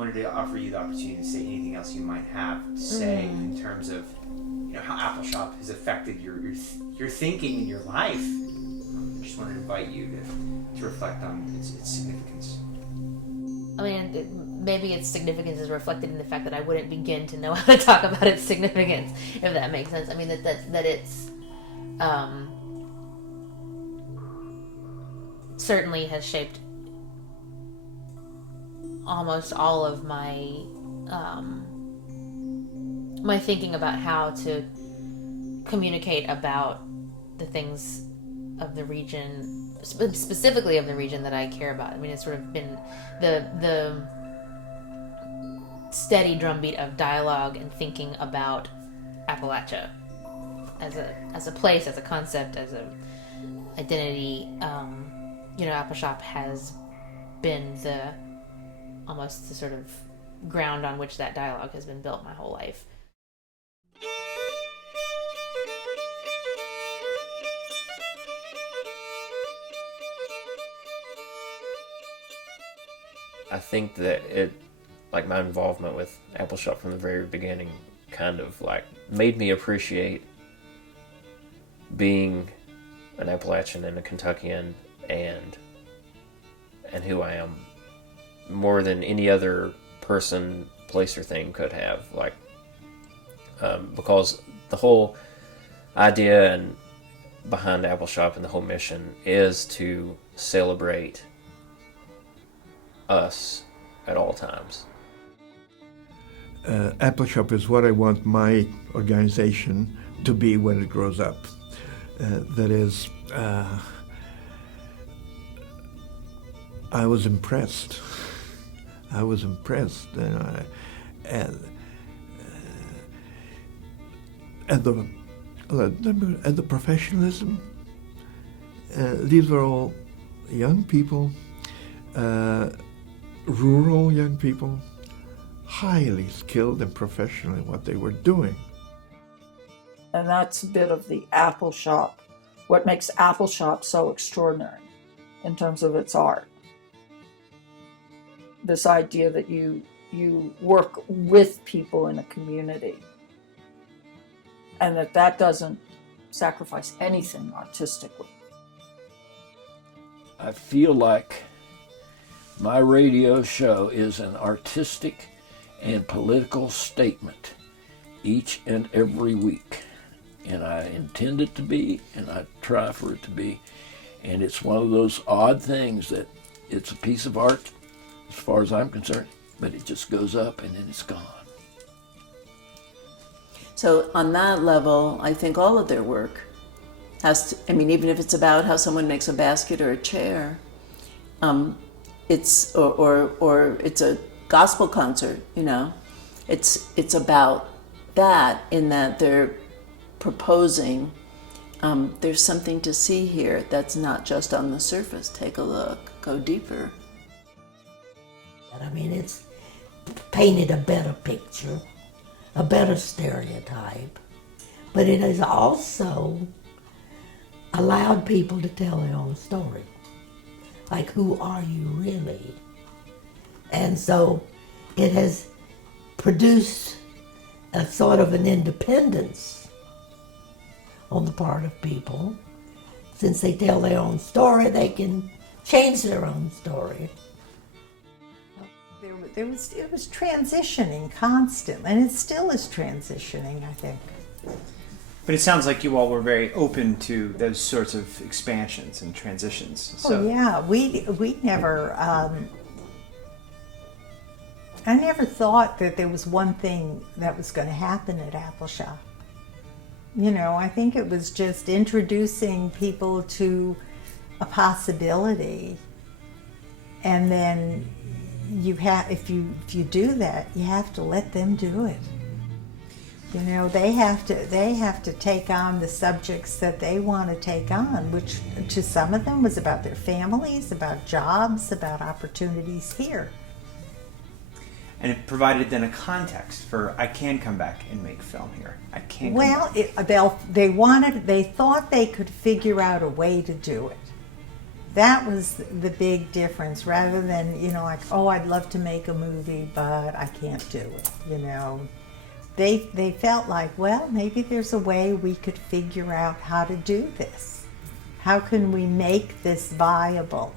wanted to offer you the opportunity to say anything else you might have to say in terms of, how Appalshop has affected your thinking in your life. I just wanted to invite you to reflect on its significance. I mean, maybe its significance is reflected in the fact that I wouldn't begin to know how to talk about its significance, if that makes sense. I mean, that it's certainly has shaped almost all of my my thinking about how to communicate about the things of the region, specifically of the region that I care about. I mean, it's sort of been the steady drumbeat of dialogue and thinking about Appalachia as a place, as a concept, as a identity. Appalshop has been almost the sort of ground on which that dialogue has been built my whole life. I think that my involvement with Appalshop from the very beginning kind of made me appreciate being an Appalachian and a Kentuckian and who I am more than any other person, place, or thing could have. Because the whole idea and behind Appalshop and the whole mission is to celebrate us at all times. Appalshop is what I want my organization to be when it grows up. That is, I was impressed. And the professionalism. These were all young people, rural young people, highly skilled and professional in what they were doing. And that's a bit of the Appalshop, what makes Appalshop so extraordinary in terms of its art. This idea that you work with people in a community and that doesn't sacrifice anything artistically. I feel like my radio show is an artistic and political statement each and every week. And I intend it to be, and I try for it to be. And it's one of those odd things that it's a piece of art, as far as I'm concerned, but it just goes up and then it's gone. So on that level, I think all of their work has to, even if it's about how someone makes a basket or a chair, it's or it's a gospel concert, it's about that, in that they're proposing there's something to see here that's not just on the surface. Take a look, go deeper. It's painted a better picture, a better stereotype, but it has also allowed people to tell their own story. Like, who are you really? And so it has produced a sort of an independence on the part of people. Since they tell their own story, they can change their own story. It was transitioning constantly, and it still is transitioning, I think. But it sounds like you all were very open to those sorts of expansions and transitions. So. Oh yeah, we never. I never thought that there was one thing that was going to happen at Appalshop. I think it was just introducing people to a possibility, and then if you do that, you have to let them do it. They have to take on the subjects that they want to take on, which to some of them was about their families, about jobs, about opportunities here. And it provided then a context for, I can come back and make film here. I can. Well, they thought they could figure out a way to do it. that was the big difference, rather than, you know, like, oh, I'd love to make a movie, but I can't do it, you know. They felt like, well, maybe there's a way we could figure out how to do this. How can we make this viable?